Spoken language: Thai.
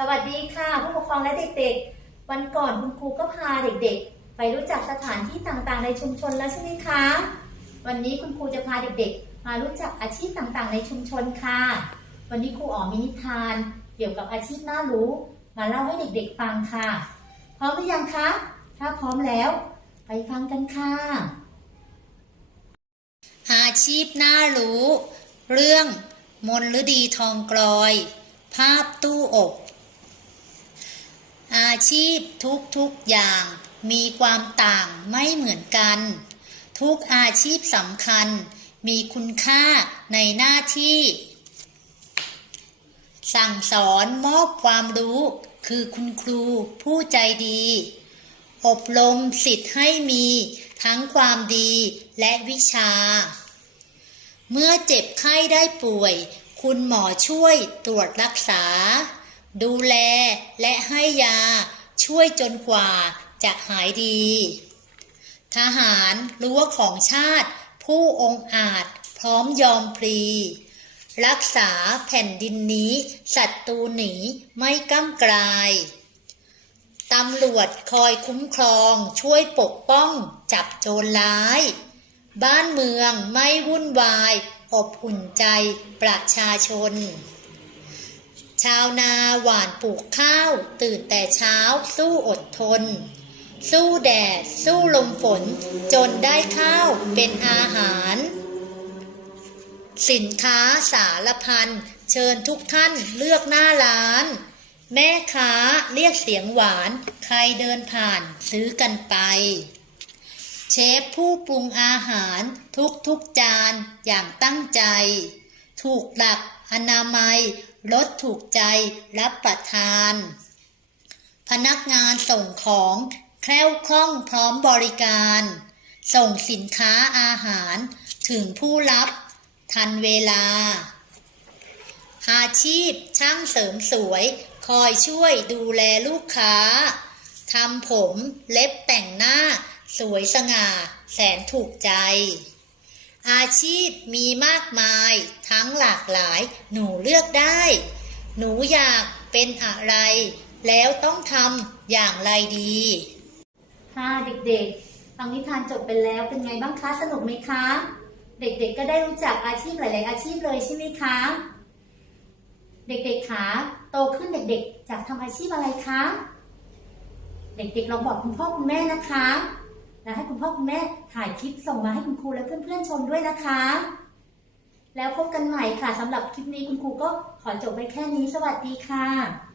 สวัสดีค่ะผู้ปกครองและเด็กๆ วันก่อนคุณครูก็พาเด็กๆ ไปรู้จักสถานที่ต่างๆ ในชุมชนแล้วใช่ไหมคะ วันนี้คุณครูจะพาเด็กๆ มารู้จักอาชีพต่างๆ ในชุมชนค่ะ วันนี้ครูอ๋อมีนิทาน เกี่ยวกับอาชีพน่ารู้ มาเล่าให้เด็กๆฟังค่ะ พร้อมหรือยังคะ ถ้าพร้อมแล้ว ไปฟังกันค่ะ อาชีพน่ารู้ เรื่องมนฤดีทองกลอย ภาพตู้อบ ชีพทุกๆอย่างมีความต่างไม่เหมือนกัน ทุกอาชีพสำคัญ มีคุณค่าในหน้าที่ สั่งสอนมอบความรู้คือคุณครูผู้ใจดี อบรมสิทธิ์ให้มีทั้งความดีและวิชา เมื่อเจ็บไข้ได้ป่วย คุณหมอช่วยตรวจรักษา ดูแลและให้ยาช่วยจนกว่าจะหายดี ทหารรั้วของชาติ ผู้องอาจพร้อมยอมพลี รักษาแผ่นดินนี้ศัตรูหนีไม่ก้ำกลายตำรวจคอยคุ้มครองช่วยปกป้องจับโจรร้าย บ้านเมืองไม่วุ่นวาย อบอุ่นใจประชาชน ชาวนาหว่านปลูกข้าว ตื่นแต่เช้าสู้อดทน สู้แดด สู้ลมฝน จนได้ข้าวเป็นอาหาร สินค้าสารพันเชิญทุกท่านเลือกหน้าร้าน แม่ค้าเรียกเสียงหวาน ใครเดินผ่านซื้อกันไป เชฟผู้ปรุงอาหารทุกทุกจานอย่างตั้งใจ ถูกหลัก อนามัยรสถูกใจรับประทาน พนักงานส่งของแคล่วคล่องพร้อมบริการ ส่งสินค้าอาหารถึงผู้รับ ทันเวลา อาชีพช่างเสริมสวย คอยช่วยดูแลลูกค้าทำผมเล็บแต่งหน้า สวยสง่า แสนถูกใจ อาชีพมีมากมาย ทั้งหลากหลายหนูเลือกได้ หนูอยากเป็นอะไร แล้วต้องทำอย่างไรดี ค่ะเด็กๆ ฟังนิทานจบไปแล้วเป็นไงบ้างคะสนุกไหมคะ เด็กๆก็ได้รู้จักอาชีพหลาย ๆ อาชีพเลยใช่ไหมคะ เด็กๆคะโตขึ้นเด็กๆจะทำอาชีพอะไรคะ เด็กๆลองบอกคุณพ่อคุณแม่นะคะ และให้คุณพ่อคุณแม่ถ่ายคลิปส่งมาให้คุณครูและเพื่อนๆชมด้วยนะคะ แล้วพบกันใหม่ค่ะสำหรับคลิปนี้คุณครูก็ขอจบไปแค่นี้ สวัสดีค่ะ